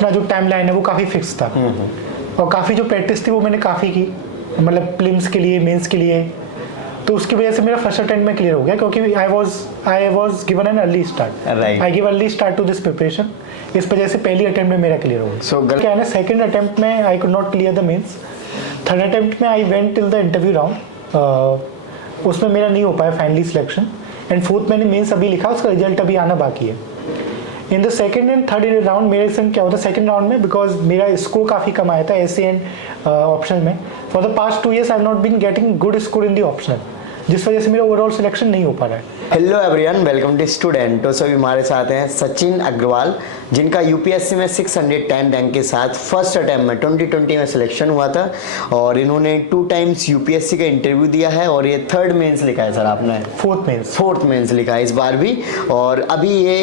अपना जो time line है वो काफ़ी फिक्स था और काफ़ी जो प्रैक्टिस थी वो मैंने काफ़ी की, मतलब प्रीलिम्स के लिए, मेंस के लिए। तो उसकी वजह से मेरा फर्स्ट अटेम्प्ट में क्लियर हो गया क्योंकि I was given an early start, I give early start to this preparation. इस वजह से पहली अटेम्प्ट में मेरा क्लियर हो गया। सो क्या है ना, सेकंड अटेम्प्ट में I could not clear the mains. Third attempt में I went till the interview round, उसमें मेरा नहीं हो पाया फाइनली सिलेक्शन। एंड फोर्थ मैंने मेंस अभी लिखा, उसका रिजल्ट अभी आना बाकी है। In the second and third round मेरे संग क्या होता है सेकंड राउंड में, बिकॉज मेरा स्कोर काफ़ी कम आया था एसए एंड ऑप्शनल में। For the past 2 years I have not been getting good score in the optional, जिस वजह से मेरा ओवरऑल सिलेक्शन नहीं हो पा रहा है। Hello everyone, welcome to student. तो सभी हमारे साथ हैं सचिन अग्रवाल, जिनका यूपीएससी में 610 रैंक के साथ फर्स्ट अटैम्प्ट में 2020 में सिलेक्शन हुआ था और इन्होंने 2 times यूपीएससी का इंटरव्यू दिया है और ये थर्ड मेंस लिखा है। सर आपने फोर्थ मेंस लिखा है इस बार भी, और अभी ये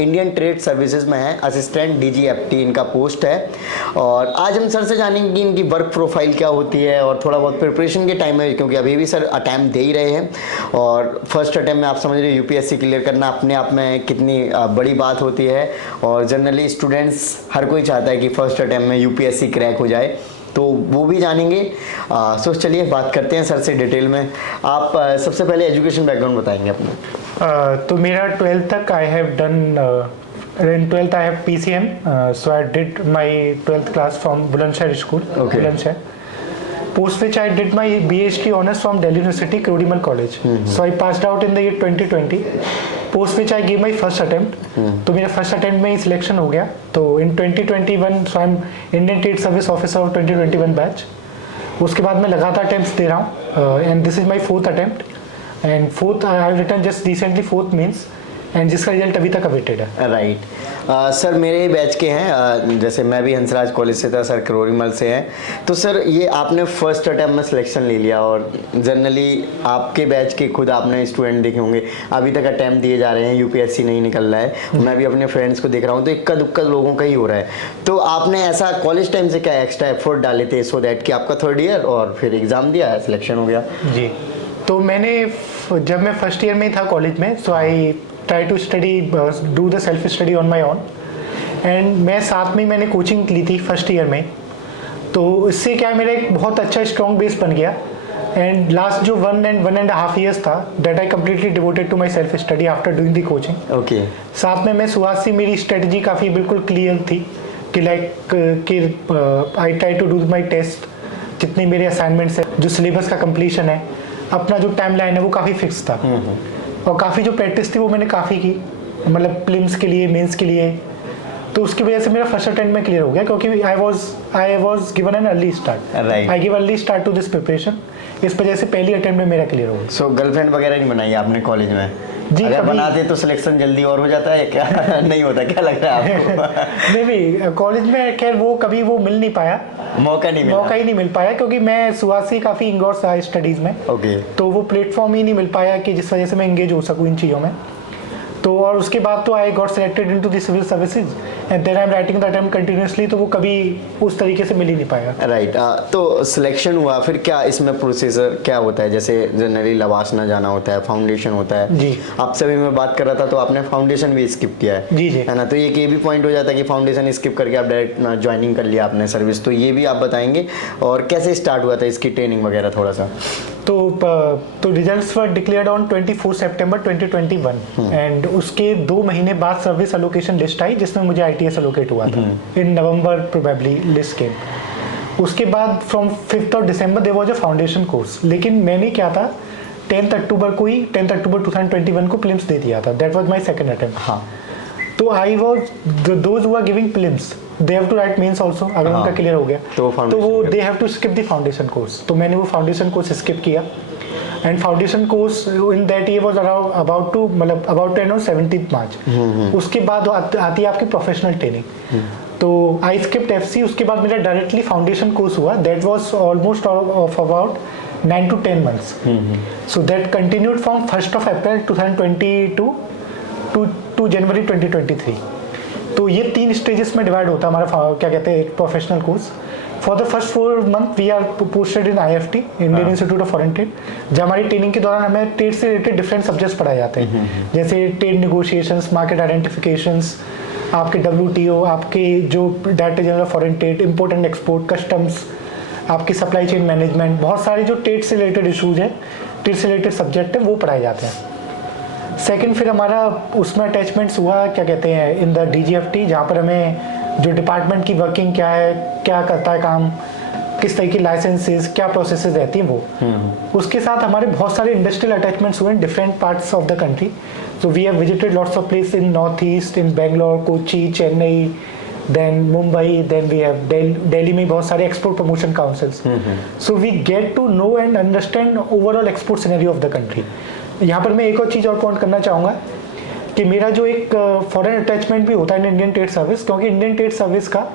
इंडियन ट्रेड सर्विसेज में है, असिस्टेंट डीजीएफटी इनका पोस्ट है। और आज हम सर से जानेंगे कि इनकी वर्क प्रोफाइल क्या होती है और थोड़ा बहुत प्रिपरेशन के टाइम में, क्योंकि अभी भी सर अटैम्प्ट दे ही रहे हैं और फर्स्ट अटैम्प्ट में आप समझ रहे यूपीएससी क्लियर करना अपने आप में कितनी बड़ी बात होती है। और जनरली स्टूडेंट्स हर कोई चाहता है कि फर्स्ट अटैम्प्ट में यूपीएससी क्रैक हो जाए, तो वो भी जानेंगे। सो चलिए बात करते हैं सर से डिटेल में। आप सबसे पहले एजुकेशन बैकग्राउंड बताएंगे अपना। तो मेरा 12th तक I have done, in 12th I have PCM, so I did my 12th class from Bulandshahr School, Bulandshahr. Post which I did my BHD honors from Delhi University, Crodimal College. So I passed out in the year 2020. Post which I gave my first attempt. तो मेरा first attempt में ही selection हो गया। तो in 2021 so I am Indian Trade Service officer of 2021 batch. उसके बाद मैं लगातार अटेम्प्ट्स दे रहा हूँ and this is my fourth attempt and fourth I have written just recently fourth mains and जिसका रिजल्ट अभी तक अवेटेड है। राइट। सर मेरे बैच के हैं, जैसे मैं भी हंसराज कॉलेज से था, सर क्रोरीमल से हैं। तो सर ये आपने फर्स्ट अटैम्प्ट में सिलेक्शन ले लिया और जनरली आपके बैच के खुद आपने स्टूडेंट देखे होंगे अभी तक अटैम्प्ट दिए जा रहे हैं, यूपीएससी नहीं निकल रहा है। मैं भी अपने फ्रेंड्स को देख रहा हूँ तो इक्का दुक्का लोगों का ही हो रहा है। तो आपने ऐसा कॉलेज टाइम से क्या एक्स्ट्रा एफर्ट डाले थे सो दैट कि आपका थर्ड ईयर और फिर एग्ज़ाम दिया, सिलेक्शन हो गया? जी, तो मैंने जब मैं फर्स्ट ईयर में ही था कॉलेज में, so I try to study, do the self study on my own. And मैं साथ में मैंने कोचिंग ली थी फर्स्ट ईयर में, तो इससे क्या है मेरा एक बहुत अच्छा स्ट्रॉन्ग बेस बन गया। एंड लास्ट जो 1.5 years था that I completely devoted to my self study after doing the coaching. Okay. साथ में मैं शुरुआत से मेरी स्ट्रेटजी काफ़ी बिल्कुल क्लियर थी कि I try to do my test, जितने मेरे असाइनमेंट्स है, जो सिलेबस का कम्प्लीशन है, अपना जो टाइम लाइन है वो काफ़ी फिक्स था और काफ़ी जो प्रैक्टिस थी वो मैंने काफ़ी की, मतलब प्रीलिम्स के लिए, मेंस के लिए। तो उसकी वजह से मेरा फर्स्ट अटेम्प्ट में क्लियर हो गया क्योंकि I was given an early start, I give early start to this preparation. इस वजह से पहली अटेम्प्ट में मेरा क्लियर हो गया। सो गर्लफ्रेंड वगैरह नहीं बनाई आपने कॉलेज में? जी, अगर बनाते तो सिलेक्शन जल्दी और हो जाता है क्या? नहीं होता, क्या लग रहा है आपको? नहीं, कॉलेज में खैर वो कभी वो मिल नहीं पाया, मौका ही नहीं मिल पाया क्योंकि मैं शुरुआत से काफ़ी इंगोर्स था स्टडीज़ में। तो वो प्लेटफॉर्म ही नहीं मिल पाया कि जिस वजह से मैं इंगेज हो सकूँ इन चीज़ों में। तो और उसके बाद तो I got selected into the civil services and then I am writing the attempt continuously, तो वो कभी उस तरीके से मिल ही नहीं पाया। राइट। तो सिलेक्शन हुआ, फिर क्या इसमें प्रोसीजर क्या होता है? जैसे जनरली लवासना जाना होता है, फाउंडेशन होता है जी। आप सभी में बात कर रहा था तो आपने फाउंडेशन भी स्किप किया है, जी जी, है ना? तो ये भी पॉइंट हो जाता है कि फाउंडेशन स्किप करके आप डायरेक्ट ज्वाइनिंग कर लिया आपने सर्विस, तो ये भी आप बताएंगे और कैसे स्टार्ट हुआ था इसकी ट्रेनिंग वगैरह थोड़ा सा? तो results were declared on 24 September 2021 and उसके 2 महीने बाद सर्विस एलोकेशन लिस्ट आई जिसमें मुझे ITS एलोकेट हुआ था इन नवंबर प्रोबेबली लिस्ट केम। उसके बाद from 5th of December there was a foundation course, लेकिन मैंने क्या था 10th अक्टूबर 2021 को प्रीलिम्स दे दिया था, that was my second attempt. हाँ, तो I was those who are giving prelims they have to write mains also, अगर उनका क्लियर हो गया तो वो they have to skip the foundation course. तो मैंने वो फाउंडेशन कोर्स स्किप किया and foundation course in that year was about to end on 17th March। उसके बाद आती है आपकी प्रोफेशनल ट्रेनिंग। तो आई स्किप्ड FC, उसके बाद मेरा डायरेक्टली फाउंडेशन कोर्स हुआ, that was almost of about 9 to 10 months। So that continued from 1st of April 2022 to January 2023। तो ये 3 स्टेजेस में डिवाइड होता है हमारा क्या कहते हैं professional course. For the first 4 months we are posted in IFT, Indian institute of foreign trade, जहाँ हमारी ट्रेनिंग के दौरान हमें ट्रेड से रिलेटेड डिफरेंट सब्जेक्ट्स पढ़ाए जाते हैं, जैसे ट्रेड नेगोशिएशंस, मार्केट आइडेंटिफिकेशंस, आपके WTO, आपके जो director general of foreign trade, import and export, customs, आपकी सप्लाई चेन मैनेजमेंट, बहुत सारे जो ट्रेड से रिलेटेड इशूज़ हैं, ट्रेड से रिलेटेड सब्जेक्ट हैं, वो पढ़ाए जाते हैं। सेकंड फिर हमारा उसमें अटैचमेंट्स हुआ, क्या कहते हैं, इन द DGFT, जहाँ पर हमें जो डिपार्टमेंट की वर्किंग क्या है, क्या करता है काम, किस तरह की लाइसेंसेस, क्या प्रोसेसेस रहती हैं वो। उसके साथ हमारे बहुत सारे इंडस्ट्रियल अटैचमेंट्स हुए in different parts of the country. So we have visited lots of place in north east, in Bangalore, Kochi, Chennai, then Mumbai, then we have Delhi में बहुत सारे export promotion councils. So we get to know and understand overall export scenario of the country. यहाँ पर मैं एक और चीज़ और point करना चाहूँगा कि मेरा जो एक फॉरेन अटैचमेंट भी होता है इंडियन ट्रेड सर्विस, क्योंकि इंडियन ट्रेड सर्विस का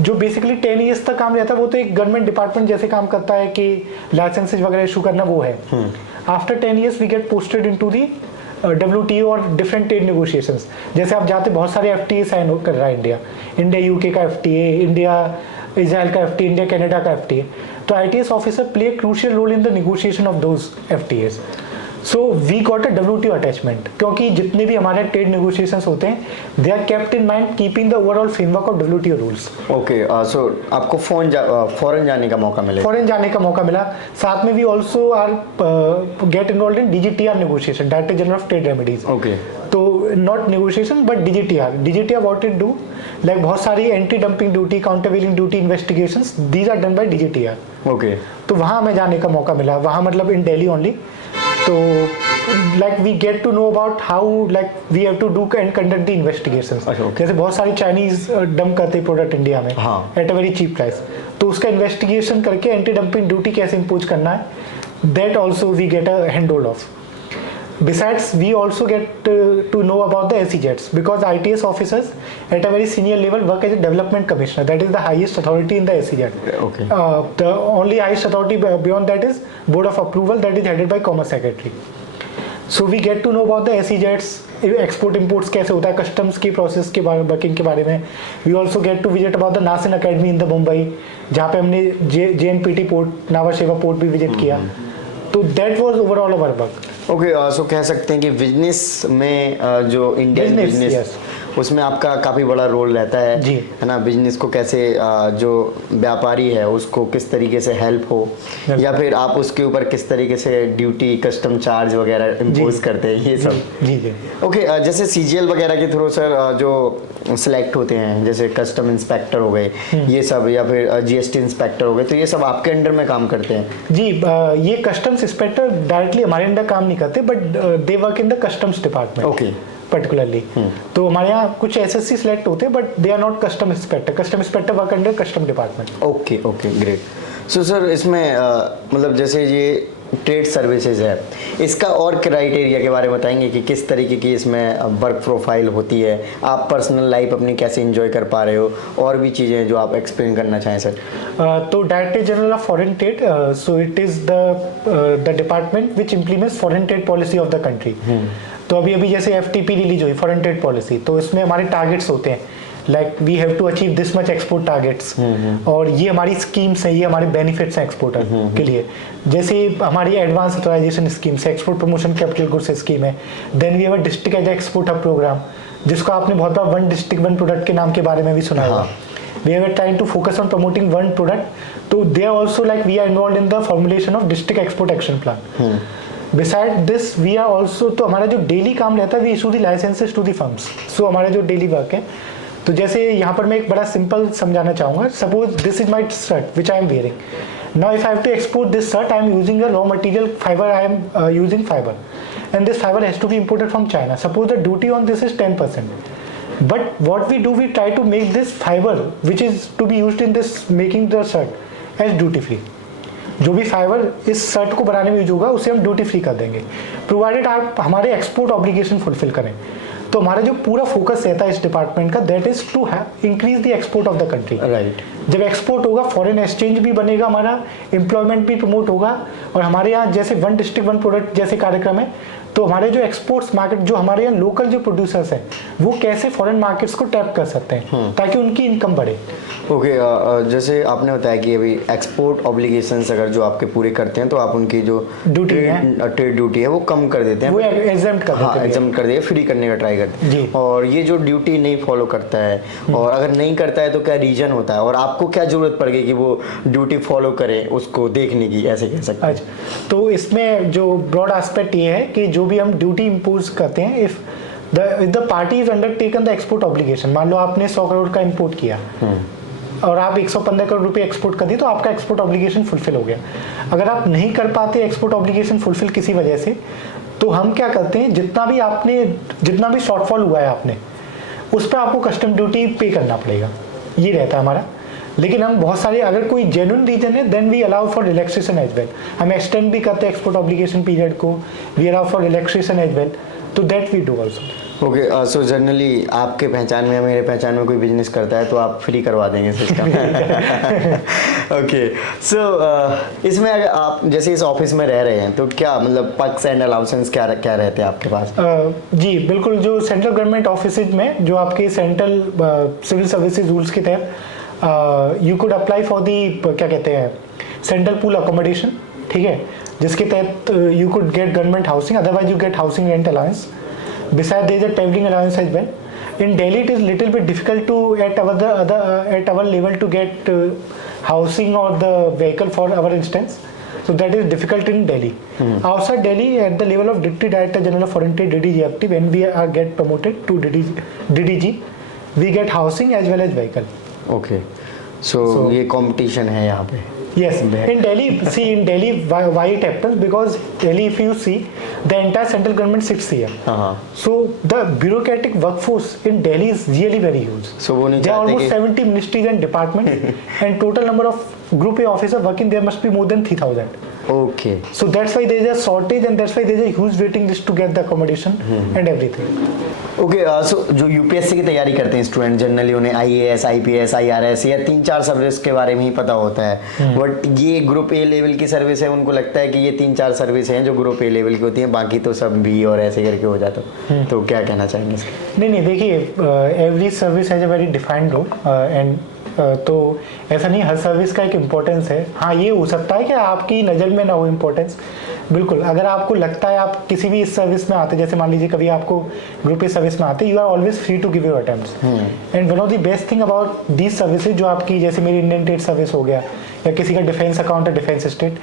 जो बेसिकली 10 ईयर्स तक काम रहता है, वो तो एक गवर्नमेंट डिपार्टमेंट जैसे काम करता है कि लाइसेंसेज वगैरह इशू करना, वो है। After 10 years we get posted into the WTO और डिफरेंट ट्रेड नेगोशिएशंस। जैसे आप जाते, बहुत सारे FTA साइन कर रहा है इंडिया UK का FTA, इंडिया इजराइल का FTA, इंडिया कनाडा का FTA। तो ITS officer play crucial role in the negotiation of those FTAs। So we got a WTO attachment, क्योंकि जितने भी हमारे ट्रेड नेगोशिएशंस होते हैं, they are kept in mind keeping the overall framework of WTO rules. Okay, so आपको foreign जाने का मौका मिला? फॉरेन जाने का मौका मिला। साथ में भी also are get involve in DGTR negotiation, director general of trade remedies. Okay, तो not negotiation but DGTR what it do, like बहुत सारी anti dumping duty, countervailing duty investigations, these are done by DGTR। Okay, तो वहाँ हमें जाने का मौका मिला, वहाँ मतलब इन दिल्ली ओनली। तो like we get to know about how like we have to do and conduct the investigations। जैसे बहुत सारी चाइनीज डंप करते हैं प्रोडक्ट इंडिया में at a very cheap price, तो उसका इन्वेस्टिगेशन करके एंटी डंपिंग ड्यूटी कैसे इम्पोज करना है, that also we get a hand hold of. Besides, we also get to know about the SEZs, because ITS officers at a very senior level work as a development commissioner. That is the highest authority in the SEZ. Okay. The only highest authority beyond that is Board of Approval, that is headed by Commerce Secretary. So we get to know about the SEZs, export imports कैसे होता है, customs की process के बारे, working के बारे में। We also get to visit about the NACIN academy in the Mumbai, जहाँ पे हमने JNPT पोर्ट, नावा शेवा पोर्ट भी विजिट किया। तो that was overall our work. Okay, so कह सकते हैं कि बिजनेस में जो इंडियन बिजनेस, उसमें आपका काफ़ी बड़ा रोल रहता है जी, है ना। बिजनेस को कैसे जो व्यापारी है उसको किस तरीके से हेल्प हो, या फिर आप उसके ऊपर किस तरीके से ड्यूटी, कस्टम चार्ज वगैरह इम्पोज करते हैं, ये सब। जी जी। ओके, जैसे CGL वगैरह के थ्रू सर जो सिलेक्ट होते हैं, जैसे कस्टम इंस्पेक्टर हो गए ये सब, या फिर GST इंस्पेक्टर हो गए, तो ये सब आपके अंडर में काम करते हैं? जी, ये कस्टम्स इंस्पेक्टर डायरेक्टली हमारे अंडर काम नहीं करते, but they work in the customs department. Okay, particularly. तो हमारे यहाँ कुछ SSC सिलेक्ट होते हैं, but they are not custom inspector. Custom inspector work under custom department. Okay okay, great. So sir, इसमें मतलब जैसे ये ट्रेड सर्विसेज है, इसका और क्राइटेरिया के बारे में बताएंगे कि किस तरीके की इसमें वर्क प्रोफाइल होती है, आप पर्सनल लाइफ अपनी कैसे एंजॉय कर पा रहे हो, और भी चीज़ें जो आप एक्सप्लेन करना चाहें सर। तो director general of foreign trade, so it is the department which implements foreign trade policy of the country. तो अभी जैसे FTP रिलीज हुई, फॉरेन ट्रेड पॉलिसी, तो इसमें हमारे टारगेट्स होते हैं, like we have to achieve this much export targets, और ये हमारी स्कीम्स हैं, ये हमारे बेनिफिट्स हैं एक्सपोर्टर के लिए। जैसे हमारी एडवांस ऑथराइजेशन स्कीम्स है, export promotion capital goods scheme है। Then we have a district as export hub programme, जिसको आपने बहुत बार वन डिस्ट्रिक्ट वन प्रोडक्ट के नाम के बारे में भी सुना होगा। We have trying to focus on promoting one product. तो they are also like we are involve in the formulation of district export action plan. Beside this we are also, तो हमारा जो डेली काम रहता है, we issue the licences to the firms. So हमारा जो daily work है, तो जैसे यहाँ पर मैं एक बड़ा सिंपल समझाना चाहूँगा। Suppose this is my shirt which I am wearing. Now if I have to export this shirt, I am using a raw material fibre, I am using fibre, and this fibre has to be imported from China. Suppose the duty on this is 10%, but what we do, we try to make this fibre which is to be used in this making the shirt as duty free. जो भी fibre इस shirt को बनाने में use होगा, उसे हम duty free कर देंगे, प्रोवाइडेड आप हमारे एक्सपोर्ट ऑब्लिगेशन फुलफिल करें। तो हमारा जो पूरा फोकस रहता है इस डिपार्टमेंट का, that is to increase the export of the country. Right. जब एक्सपोर्ट होगा, फॉरेन एक्सचेंज भी बनेगा, हमारा एम्प्लॉयमेंट भी प्रमोट होगा, और हमारे यहाँ जैसे वन डिस्ट्रिक्ट वन प्रोडक्ट जैसे कार्यक्रम है, तो हमारे जो एक्सपोर्ट्स मार्केट, जो हमारे यहाँ लोकल जो प्रोड्यूसर्स हैं, वो कैसे फॉरेन मार्केट्स को टैप कर सकते हैं ताकि उनकी इनकम बढ़े। ओके, जैसे आपने बताया कि अभी एक्सपोर्ट ऑब्लिगेशंस अगर जो आपके पूरे करते हैं तो आप उनकी जो ड्यूटी ट्रेड ड्यूटी है वो कम कर देते हैं, वो एग्जम्प्ट कर देते हैं। हाँ, एग्जम्प्ट कर दिए, फ्री करने का ट्राई करते हैं। और ये जो ड्यूटी नहीं फॉलो करता है और अगर नहीं करता है तो क्या रीजन होता है और आपको क्या जरूरत पड़ गई कि वो ड्यूटी फॉलो करे उसको देखने की, ऐसे कह सकते हैं? अच्छा, तो इसमें जो ब्रॉड एस्पेक्ट ये है कि जो भी हम ड्यूटी इम्पोज करते हैं, if the party is undertaken the export obligation, मान लो आपने 100 करोड़ का इम्पोर्ट किया और आप 115 करोड़ रुपए एक्सपोर्ट कर दिए, तो आपका एक्सपोर्ट ऑब्लिगेशन फुलफिल हो गया। अगर आप नहीं कर पाते एक्सपोर्ट ऑब्लिगेशन फुलफिल किसी वजह से, तो हम क्या करते हैं, जितना भी शॉर्टफॉल हुआ है आपने, उस पर आपको कस्टम ड्यूटी पे करना पड़ेगा, ये रहता है हमारा। लेकिन हम बहुत सारे, अगर कोई जेन्युइन रीजन है, then we allow for relaxation as well. हम एक्सटेंड भी करते हैं एक्सपोर्ट ऑब्लिगेशन पीरियड को, we allow for relaxation as well, तो that we do also. Okay, so generally आपके पहचान में, मेरे पहचान में कोई बिजनेस करता है तो आप फ्री करवा देंगे सिस्टम। ओके, सो इसमें अगर आप जैसे इस ऑफिस में रह रहे हैं तो क्या मतलब पर्क्स एंड अलाउंसेस क्या क्या रहते हैं आपके पास? जी बिल्कुल, जो सेंट्रल गवर्नमेंट ऑफिस में, जो आपके सेंट्रल सिविल सर्विसेज रूल्स के तहत you could apply for the, क्या कहते हैं, सेंट्रल पूल अकोमोडेशन, ठीक है, जिसके तहत you could get government housing, otherwise you get housing rent allowance. Besides, there is a traveling allowance as well. In Delhi, it is little bit difficult to at our level to get housing or the vehicle for our instance. So that is difficult in Delhi. Outside Delhi, at the level of Deputy Director General of Foreign Trade (DDGFT), when we are get promoted to DDG, we get housing as well as vehicle. Okay. So ये competition है यहाँ पे. Yes, in Delhi, see in Delhi, why it happens? Because Delhi, if you see, the entire central government sits here. So the bureaucratic workforce in Delhi is really very huge. So वो नहीं there are चाहते almost 70 ministries and departments, and total number of Group A officers working there must be more than 3,000. Okay. So that's why there is a shortage, and that's why there is a huge waiting list to get the accommodation and everything. Okay, so जो UPSC की तैयारी करते हैं student, generally उन्हें IAS, IPS, IRS या 3-4 service के बारे में ही पता होता है, बट ये ग्रुप ए लेवल की सर्विस है, उनको लगता है कि ये 3-4 सर्विस हैं जो ग्रुप ए लेवल की होती हैं, बाकी तो सब बी और ऐसे करके हो जाता है। तो क्या कहना चाहेंगे इसका? नहीं, देखिए, every service has a very defined role, and तो ऐसा नहीं, हर सर्विस का एक इम्पोर्टेंस है। हाँ, ये हो सकता है कि आपकी नज़र में ना हो इम्पोर्टेंस, बिल्कुल। अगर आपको लगता है आप किसी भी इस सर्विस में आते, जैसे मान लीजिए कभी आपको ग्रुप ए सर्विस में आते, you are always free to give your attempts. And one of the best thing about these services, जो आपकी जैसे मेरी इंडियन ट्रेड सर्विस हो गया या किसी का डिफेंस अकाउंट है, defence state,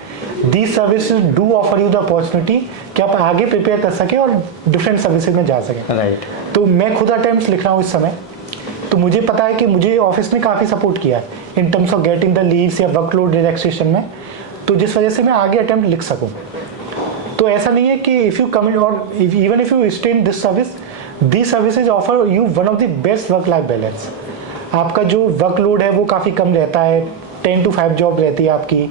these services do offer you the opportunity कि आप आगे प्रिपेयर कर सकें और डिफरेंट सर्विसेज में जा सकें। राइट। तो मैं खुद अटेम्प्ट्स लिख रहा हूँ इस समय, तो मुझे पता है कि मुझे ऑफिस ने काफ़ी सपोर्ट किया है in terms of getting the leaves या वर्कलोड रिलैक्सेशन में, तो जिस वजह से मैं आगे अटेम्प्ट लिख सकूँ। तो ऐसा नहीं है कि इफ़ यू कम इन, और even if you stay in this service, this services offer you one of the best work life balance. आपका जो वर्कलोड है वो काफ़ी कम रहता है, 10 to 5 जॉब रहती है आपकी,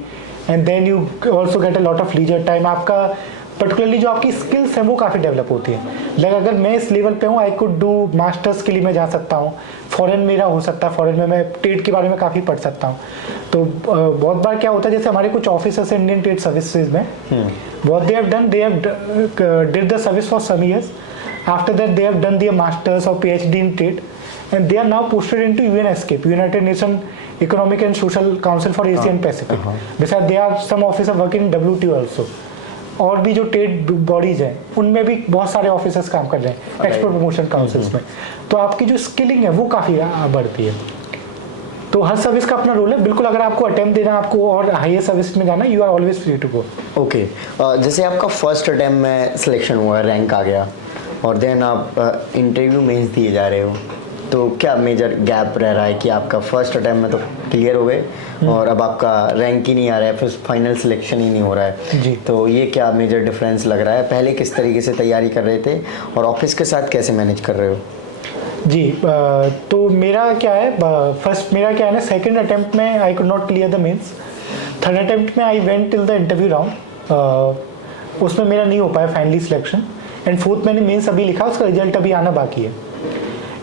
and then you also get a lot of leisure time. आपका पर्टिकुलरली जो आपकी स्किल्स हैं वो काफ़ी डेवलप होती है। लाइक अगर मैं इस लेवल पे हूँ, आई कुड डू मास्टर्स के लिए मैं जा सकता हूँ, फॉरेन मेरा हो सकता है, फॉरेन में मैं ट्रेड के बारे में काफ़ी पढ़ सकता हूँ। तो बहुत बार क्या होता है, जैसे हमारे कुछ ऑफिसर्स हैं इंडियन ट्रेड सर्विसेज में, what they have done, they have did the service for some years. After that, they have done their masters or PhD in trade, and they are now posted into UNESCAP, United Nations Economic and Social Council for Asia and Pacific. Besides, there are some officers working in WTO also. और भी जो trade bodies हैं उनमें भी बहुत सारे officers काम कर रहे हैं, एक्सपोर्ट प्रमोशन काउंसिल्स में। तो आपकी जो स्किलिंग है वो काफ़ी बढ़ती है। तो हर सर्विस का अपना रोल है, बिल्कुल। अगर आपको अटेम्प्ट देना, आपको और हाईएस्ट सर्विस में जाना, you are always free to go. Okay, जैसे आपका फर्स्ट अटेम्प्ट में सिलेक्शन हुआ, रैंक आ गया, और देन आप इंटरव्यू मेंस दिए जा रहे हो, तो क्या मेजर गैप रह रहा है कि आपका फर्स्ट अटेम्प्ट में तो क्लियर हो गए और अब आपका रैंक ही नहीं आ रहा है, फिर फाइनल सिलेक्शन ही नहीं हो रहा है जी। तो ये क्या मेजर डिफरेंस लग रहा है? पहले किस तरीके से तैयारी कर रहे थे और ऑफिस के साथ कैसे मैनेज कर रहे हो? जी, तो मेरा क्या है, फर्स्ट मेरा क्या है ना, सेकंड अटेम्प्ट में I could not clear the mains. Third attempt में I went till the interview round, उसमें मेरा नहीं हो पाया फाइनली सिलेक्शन। एंड फोर्थ मैंने मेंस अभी लिखा, उसका रिजल्ट अभी आना बाकी है।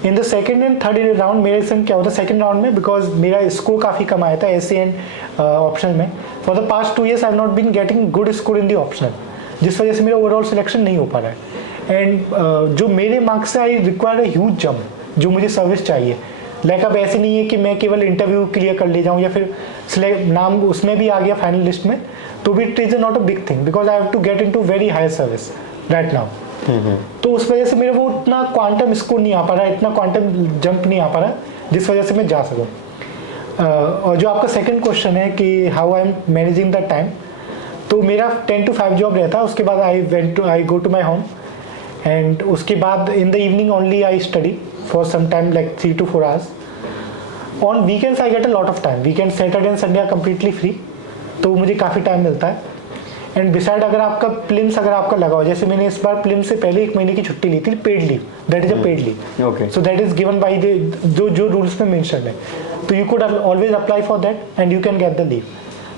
In the second and third round मेरे संग क्या होता है, सेकंड राउंड में, बिकॉज मेरा स्कोर काफ़ी कम आया था एसए एंड ऑप्शनल में। For the past 2 years I have not been getting good score in the optional. जिस वजह से मेरा ओवरऑल सिलेक्शन नहीं हो पा रहा है। एंड जो मेरे मार्क्स से I require a huge jump जो मुझे सर्विस चाहिए। लाइक अब ऐसे नहीं है कि मैं केवल इंटरव्यू क्लियर कर ले जाऊँ या फिर नाम उसमें भी आ गया फाइनल लिस्ट में, तो भी it is not a big thing because I have to get into very higher service right now. तो उस वजह से मेरा वो इतना क्वांटम स्कोर नहीं आ पा रहा है, इतना क्वांटम जंप नहीं आ पा रहा जिस वजह से मैं जा सकूँ। और जो आपका सेकंड क्वेश्चन है कि how I am managing the time, तो मेरा 10 to 5 जॉब रहता है, उसके बाद I go to my home and उसके बाद in the evening only I study for some time like 3 to 4 hours। On weekends I get a lot of time, weekend Saturday and Sunday are completely free, तो मुझे काफ़ी time मिलता है। And beside अगर आपका prelims अगर आपका लगा हो, जैसे मैंने इस बार प्लिम्स से पहले 1 महीने की छुट्टी ली थी, paid leave, that is a paid leave. Okay, so that is given by the जो रूल्स में मेंशन है, तो you could always apply for that and you can get the leave.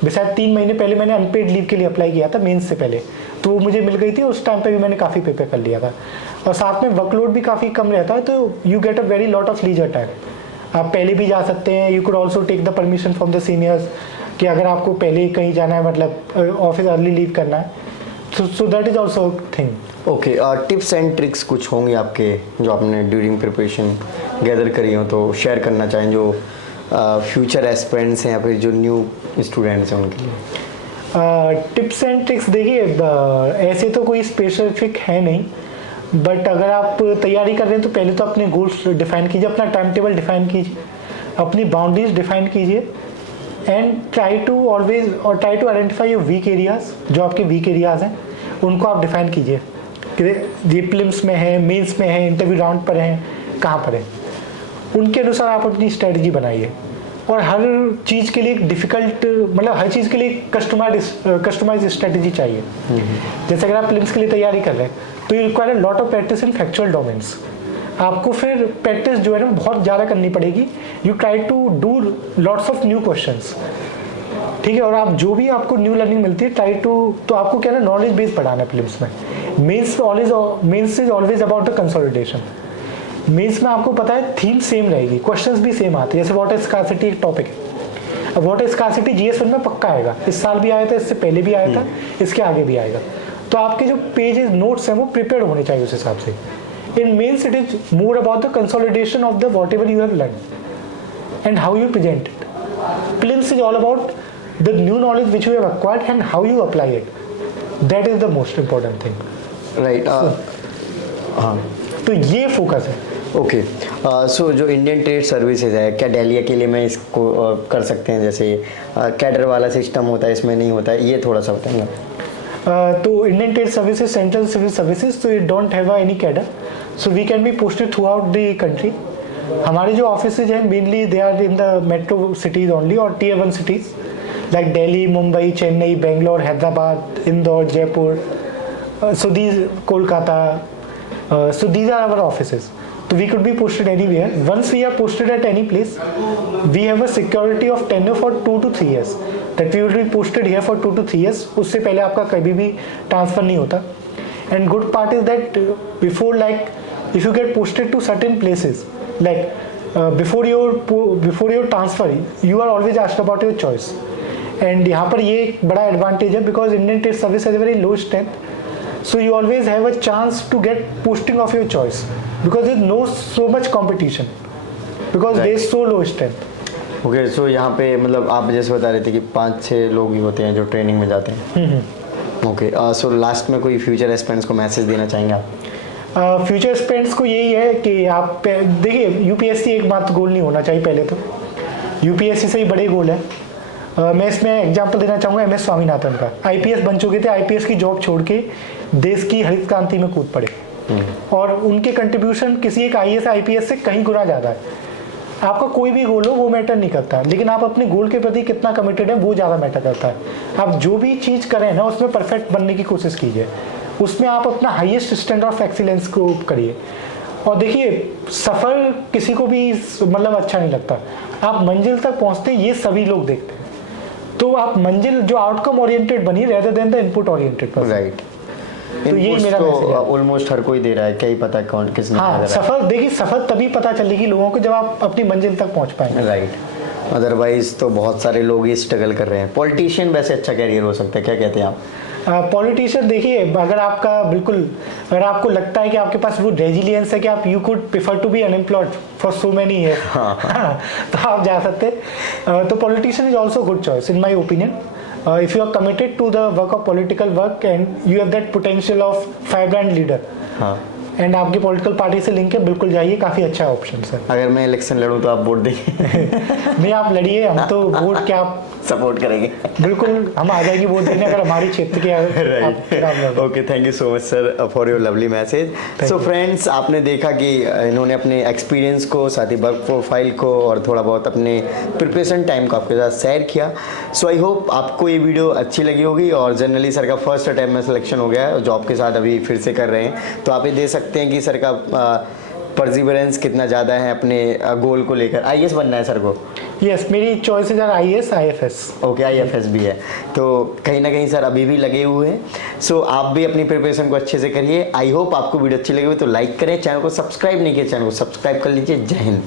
Beside 3 महीने पहले मैंने अनपेड लीव के लिए apply किया था मेंस से पहले, तो वो मुझे मिल गई थी, उस टाइम पे भी मैंने काफ़ी प्रिपेयर कर लिया था। और साथ में वर्कलोड भी काफ़ी कम रहता है, तो you get a very lot of leisure time. आप पहले भी जा सकते हैं, you could also take the permission from the seniors कि अगर आपको पहले ही कहीं जाना है, मतलब ऑफिस अर्ली लीव करना है, so that is also thing. Okay, tips and tricks कुछ होंगे आपके जो आपने ड्यूरिंग प्रिपरेशन गैदर करी हो तो शेयर करना चाहें, जो फ्यूचर एस्पिरेंट्स हैं या फिर जो न्यू स्टूडेंट्स हैं उनके लिए? टिप्स एंड ट्रिक्स देखिए, ऐसे तो कोई स्पेसिफिक है नहीं, बट अगर आप तैयारी कर रहे हैं तो पहले तो अपने गोल्स डिफाइन कीजिए, अपना टाइम टेबल डिफाइन कीजिए, अपनी बाउंड्रीज डिफाइन कीजिए and try to identify your weak areas. जो आपके वीक एरियाज हैं उनको आप डिफाइन कीजिए कि ये प्रीलिम्स में है, मेंस में है, इंटरव्यू राउंड पर हैं, कहाँ पर है, उनके अनुसार आप अपनी स्ट्रेटजी बनाइए। और हर चीज़ के लिए एक डिफ़िकल्ट, मतलब हर चीज़ के लिए कस्टमाइज स्ट्रेटजी चाहिए। जैसे अगर आप प्रीलिम्स के लिए तैयारी कर रहे हैं तो you require a lot of practice in factual domains. आपको फिर प्रैक्टिस जो है ना बहुत ज़्यादा करनी पड़ेगी। You try to do lots of new questions, ठीक है। और आप जो भी आपको न्यू लर्निंग मिलती है ट्राई टू, तो आपको क्या है ना, नॉलेज बेस बढ़ाना है प्रीलिम्स में। Mains is always about the consolidation. Mains में आपको पता है थीम सेम रहेगी, क्वेश्चंस भी सेम आते हैं। जैसे व्हाट इज स्कार्सिटी एक टॉपिक है, अब व्हाट इज स्कार्सिटी GS1 में पक्का आएगा, इस साल भी आया था, इससे पहले भी आया था, इसके आगे भी आएगा। तो आपके जो पेजेस नोट्स हैं वो प्रिपेयर्ड होने चाहिए उस हिसाब से। In mains it is more about the consolidation of the whatever you have learn and how you present it. Prelims is all about the new knowledge which you have acquired and how you apply it, that is the most important thing. Right, हाँ, तो ये focus है। Okay, so जो Indian Trade services है, क्या दिल्ली के लिए मैं इसको कर सकते हैं? जैसे कैडर वाला सिस्टम होता है, इसमें नहीं होता है, ये थोड़ा सा बताएंगे। तो Indian Trade Services, Central Civil Services, तो it don't have any cadre, so we can be posted throughout the country. हमारे जो ऑफिसेज हैं mainly they are in the metro cities only और Tier 1 cities like Delhi, Mumbai, Chennai, Bangalore, Hyderabad, Indore, Jaipur, so these Kolkata, so these are our offices. So we could be posted anywhere. Once we are posted at any place, we have a security of tenure for 2 to 3 years. That we will be posted here for 2 to 3 years. उससे पहले आपका कभी भी transfer नहीं होता. And good part is that before, like, if you get posted to certain places, like before your transfer, you are always asked about your choice. And यहाँ पर ये एक बड़ा advantage है because Indian Trade Service has a very low strength. So you always have a chance to get posting of your choice because there's no so much competition because there is so low strength. Okay, so यहाँ पे मतलब आप जैसे बता रहे थे कि 5-6 लोग ही होते हैं जो ट्रेनिंग में जाते हैं। ओके, सो लास्ट में कोई फ्यूचर एस्पिरेंट्स को मैसेज देना चाहेंगे आप? फ्यूचर एस्पिरेंट्स को यही है कि आप देखिए, यूपीएससी एक मात्र गोल नहीं होना चाहिए। पहले तो यूपीएससी से ही बड़े गोल है। मैं इसमें एग्जांपल देना चाहूँगा MS स्वामीनाथन का। IPS बन चुके थे, IPS की जॉब छोड़ के देश की हरित क्रांति में कूद पड़े और उनके कंट्रीब्यूशन किसी एक IAS IPS से कहीं गुना ज़्यादा है। आपका कोई भी गोल हो वो मैटर नहीं करता, लेकिन आप अपने गोल के प्रति कितना कमिटेड है वो ज़्यादा मैटर करता है। आप जो भी चीज़ करें ना उसमें परफेक्ट बनने की कोशिश कीजिए, उसमें आप अपना हाईएस्ट स्टैंडर्ड ऑफ एक्सीलेंस को करिए। और देखिए, सफ़र किसी को भी मतलब अच्छा नहीं लगता, आप मंजिल तक पहुँचते ये सभी लोग देखते हैं। तो आप मंजिल जो आउटकम ओरिएंटेड बनी rather than the input oriented person. Right, तो यही मेरा मैसेज है। ऑलमोस्ट हर कोई दे रहा है, क्या ही पता कौन किसने। हाँ, सफर देखिए, सफर तभी पता चलेगी लोगों को जब आप अपनी मंजिल तक पहुंच पाएंगे। राइट, अदरवाइज तो बहुत सारे लोग ही स्ट्रगल कर रहे हैं। पॉलिटिशियन वैसे अच्छा कैरियर हो सकता है, क्या कहते हैं आप? पॉलिटिशियन देखिए, अगर आपको लगता है कि आपके पास वो रेजिलियंस है कि आप you could prefer to be unemployed for so many years, तो आप जा सकते हैं। तो politician is also good choice in my opinion. If you are committed to the work of political work and you have that potential of firebrand leader, and आपकी political party से link है, बिल्कुल जाइए, काफ़ी अच्छा ऑप्शन है। अगर मैं इलेक्शन लड़ूं तो आप वोट देंगे? नहीं, आप लड़िए, हम तो वोट क्या आप सपोर्ट करेंगे। बिल्कुल, हम आ जाएंगे वोट देने अगर हमारी क्षेत्र के। Okay, thank you so much sir for your lovely message. So friends, आपने देखा कि इन्होंने अपने एक्सपीरियंस को, साथ ही वर्क प्रोफाइल को और थोड़ा बहुत अपने प्रिपरेशन टाइम को आपके साथ शेयर किया। सो आई होप आपको ये वीडियो अच्छी लगी होगी। और जनरली सर का फर्स्ट अटैम्प्ट में सिलेक्शन हो गया है, जॉब के साथ अभी फिर से कर रहे हैं, तो आप ये दे सकते हैं कि सर का परसिवरेंस कितना ज़्यादा है अपने गोल को लेकर। आईएएस बनना है सर को? यस, मेरी choices are IAS, IFS. Okay, IFS भी है, तो कहीं ना कहीं सर अभी भी लगे हुए हैं। सो आप भी अपनी प्रिपरेशन को अच्छे से करिए। आई होप आपको वीडियो अच्छी लगी हो तो लाइक करें, चैनल को सब्सक्राइब नहीं किया चैनल को सब्सक्राइब कर लीजिए। जय हिंद।